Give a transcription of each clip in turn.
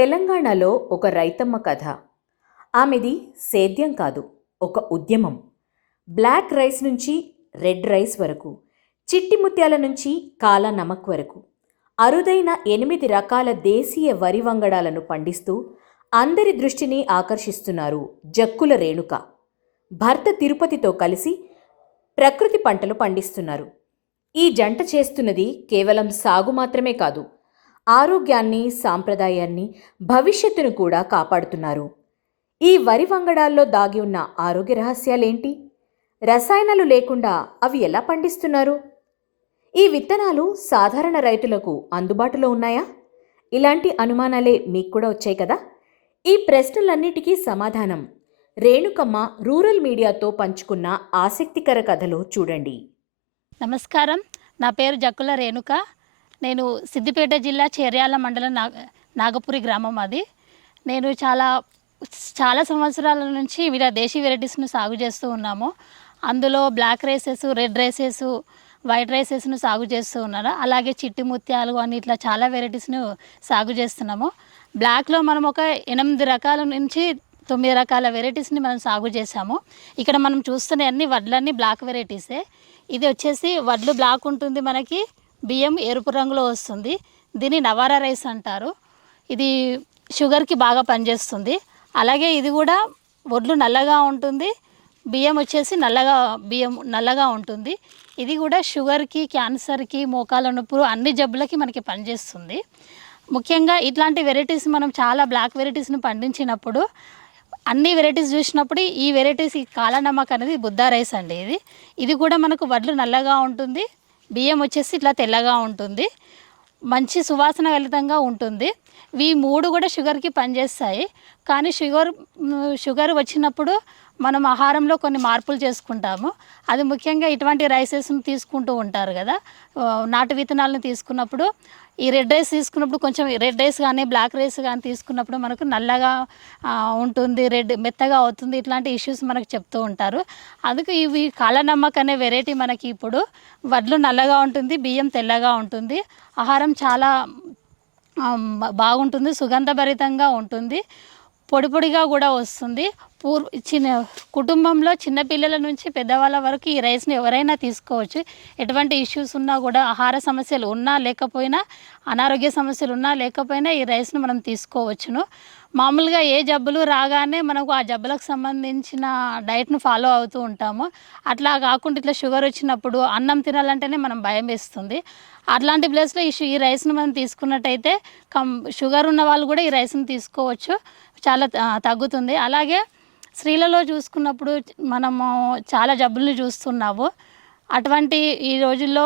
తెలంగాణలో ఒక రైతమ్మ కథ. ఆమెది సేద్యం కాదు, ఒక ఉద్యమం. బ్లాక్ రైస్ నుంచి రెడ్ రైస్ వరకు, చిట్టి ముత్యాల నుంచి కాలా నమక్ వరకు అరుదైన 8 రకాల దేశీయ వరి వంగడాలను పండిస్తూ అందరి దృష్టిని ఆకర్షిస్తున్నారు జక్కుల రేణుక. భర్త తిరుపతితో కలిసి ప్రకృతి పంటలు పండిస్తున్నారు. ఈ జంట చేస్తున్నది కేవలం సాగు మాత్రమే కాదు, ఆరోగ్యాన్ని, సాంప్రదాయాన్ని, భవిష్యత్తును కూడా కాపాడుతున్నారు. ఈ వరి వంగడాల్లో దాగి ఉన్న ఆరోగ్య రహస్యాలేంటి? రసాయనాలు లేకుండా అవి ఎలా పండిస్తున్నారు? ఈ విత్తనాలు సాధారణ రైతులకు అందుబాటులో ఉన్నాయా? ఇలాంటి అనుమానాలే మీకు కూడా వచ్చాయి కదా? ఈ ప్రశ్నలన్నిటికీ సమాధానం రేణుకమ్మ రూరల్ మీడియాతో పంచుకున్న ఆసక్తికర కథలో చూడండి. నమస్కారం, నా పేరు జక్కుల రేణుక. నేను సిద్దిపేట జిల్లా చేర్యాల మండలం నాగపురి గ్రామం అది. నేను చాలా సంవత్సరాల నుంచి దేశీ వెరైటీస్ను సాగు చేస్తూ ఉన్నాము. అందులో black rices, red rices, white రైసెస్ను సాగు చేస్తూ ఉన్నాను. అలాగే చిట్టి ముత్యాలు అని ఇట్లా చాలా వెరైటీస్ను సాగు చేస్తున్నాము. బ్లాక్లో మనం ఒక 8 రకాల నుంచి 9 రకాల వెరైటీస్ని మనం సాగు చేసాము. ఇక్కడ మనం చూస్తున్న అన్ని వడ్లన్నీ బ్లాక్ వెరైటీసే. ఇది వచ్చేసి వడ్లు బ్లాక్ ఉంటుంది, మనకి బియ్యం ఎరుపు రంగులో వస్తుంది. దీన్ని నవారా రైస్ అంటారు. ఇది షుగర్కి బాగా పనిచేస్తుంది. అలాగే ఇది కూడా వడ్లు నల్లగా ఉంటుంది, బియ్యం వచ్చేసి నల్లగా ఉంటుంది. ఇది కూడా షుగర్కి, క్యాన్సర్కి, మోకాల నొప్పులు, అన్ని జబ్బులకి మనకి పనిచేస్తుంది. ముఖ్యంగా ఇట్లాంటి వెరైటీస్ మనం చాలా బ్లాక్ వెరైటీస్ని పండించినప్పుడు అన్ని వెరైటీస్ చూసినప్పుడు ఈ వెరైటీస్ కాలా నమక్ అనేది బుద్ధా రైస్ అండి. ఇది కూడా మనకు వడ్లు నల్లగా ఉంటుంది, బియ్యం వచ్చేసి ఇట్లా తెల్లగా ఉంటుంది, మంచి సువాసన ఫలితంగా ఉంటుంది. ఇవి 3 కూడా షుగర్కి పనిచేస్తాయి. కానీ షుగర్ వచ్చినప్పుడు మనం ఆహారంలో కొన్ని మార్పులు చేసుకుంటాము. అది ముఖ్యంగా ఇటువంటి రైసెస్ని తీసుకుంటూ ఉంటారు కదా. నాటు విత్తనాలను తీసుకున్నప్పుడు, ఈ రెడ్ రైస్ తీసుకున్నప్పుడు కొంచెం రెడ్ రైస్ కానీ బ్లాక్ రైస్ కానీ తీసుకున్నప్పుడు మనకు నల్లగా ఉంటుంది, మెత్తగా అవుతుంది, ఇట్లాంటి ఇష్యూస్ మనకు చెప్తూ ఉంటారు. అందుకే ఇవి కాలా నమక్ అనే వెరైటీ మనకి ఇప్పుడు వడ్లు నల్లగా ఉంటుంది, బియ్యం తెల్లగా ఉంటుంది, ఆహారం చాలా బాగుంటుంది, సుగంధభరితంగా ఉంటుంది, పొడి పొడిగా కూడా వస్తుంది. కుటుంబంలో చిన్నపిల్లల నుంచి పెద్దవాళ్ళ వరకు ఈ రైస్ని ఎవరైనా తీసుకోవచ్చు. ఎటువంటి ఇష్యూస్ ఉన్నా కూడా, ఆహార సమస్యలు ఉన్నా లేకపోయినా, అనారోగ్య సమస్యలు ఉన్నా లేకపోయినా ఈ రైస్ను మనం తీసుకోవచ్చును. మామూలుగా ఏ జబ్బులు రాగానే మనకు ఆ జబ్బులకు సంబంధించిన డైట్ను ఫాలో అవుతూ ఉంటాము. అట్లా కాకుండా ఇట్లా షుగర్ వచ్చినప్పుడు అన్నం తినాలంటేనే మనం భయం వేస్తుంది. అట్లాంటి ప్లేస్లో ఈ రైస్ను మనం తీసుకున్నట్టయితే షుగర్ ఉన్న వాళ్ళు కూడా ఈ రైస్ను తీసుకోవచ్చు, చాలా తగ్గుతుంది. అలాగే స్త్రీలలో చూసుకున్నప్పుడు మనము చాలా జబ్బుల్ని చూస్తున్నాము. అటువంటి ఈ రోజుల్లో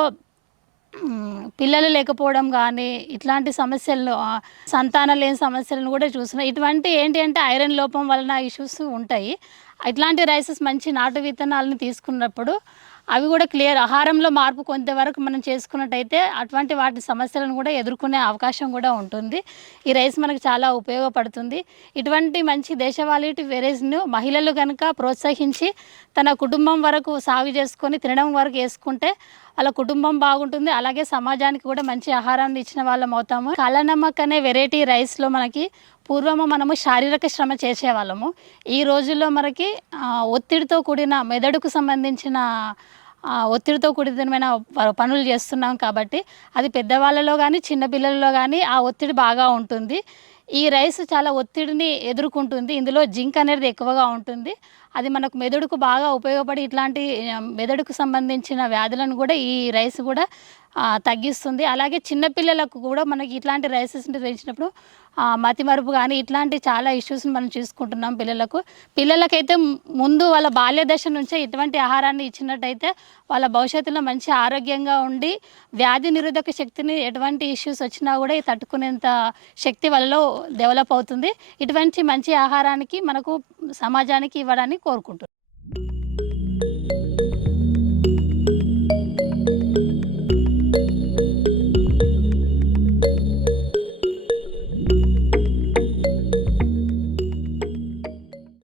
పిల్లలు లేకపోవడం కానీ, ఇట్లాంటి సమస్యలను, సంతానం లేని సమస్యలను కూడా చూస్తున్నాం. ఇటువంటి ఏంటి అంటే ఐరన్ లోపం వలన ఇష్యూస్ ఉంటాయి. ఇట్లాంటి రైసెస్ మంచి నాటు విత్తనాలను తీసుకున్నప్పుడు అవి కూడా ఆహారంలో మార్పు కొంతవరకు మనం చేసుకున్నట్టయితే అటువంటి వాటి సమస్యలను కూడా ఎదుర్కొనే అవకాశం కూడా ఉంటుంది. ఈ రైస్ మనకు చాలా ఉపయోగపడుతుంది. ఇటువంటి మంచి దేశవాళీ వెరైటీస్ను మహిళలు కనుక ప్రోత్సహించి తన కుటుంబం వరకు సాగు చేసుకొని తినడం వరకు వేసుకుంటే వాళ్ళ కుటుంబం బాగుంటుంది. అలాగే సమాజానికి కూడా మంచి ఆహారాన్ని ఇచ్చిన వాళ్ళం అవుతాము. కాలా నమక్ అనే వెరైటీ రైస్లో మనకి పూర్వము మనము శారీరక శ్రమ చేసేవాళ్ళము. ఈ రోజుల్లో మనకి ఒత్తిడితో కూడిన మెదడుకు సంబంధించిన ఒత్తిడితో కూడిన పనులు చేస్తున్నాం కాబట్టి అది పెద్దవాళ్ళలో కానీ చిన్నపిల్లలలో కానీ ఆ ఒత్తిడి బాగా ఉంటుంది. ఈ రైస్ చాలా ఒత్తిడిని ఎదుర్కొంటుంది. ఇందులో జింక్ అనేది ఎక్కువగా ఉంటుంది. అది మనకు మెదడుకు బాగా ఉపయోగపడి ఇట్లాంటి మెదడుకు సంబంధించిన వ్యాధులను కూడా ఈ రైస్ కూడా తగ్గిస్తుంది. అలాగే చిన్నపిల్లలకు కూడా మనకి ఇట్లాంటి రైసెస్ని పెంచినప్పుడు మతిమరుపు కానీ ఇట్లాంటి చాలా ఇష్యూస్ని మనం చూసుకుంటున్నాం. పిల్లలకైతే ముందు వాళ్ళ బాల్య దశ నుంచే ఇటువంటి ఆహారాన్ని ఇచ్చినట్టయితే వాళ్ళ భవిష్యత్తులో మంచి ఆరోగ్యంగా ఉండి వ్యాధి నిరోధక శక్తిని, ఎటువంటి ఇష్యూస్ వచ్చినా కూడా తట్టుకునేంత శక్తి వాళ్ళలో డెవలప్ అవుతుంది. ఇటువంటి మంచి ఆహారానికి మనకు సమాజానికి ఇవ్వడాన్ని కోరుకుంటున్నాం.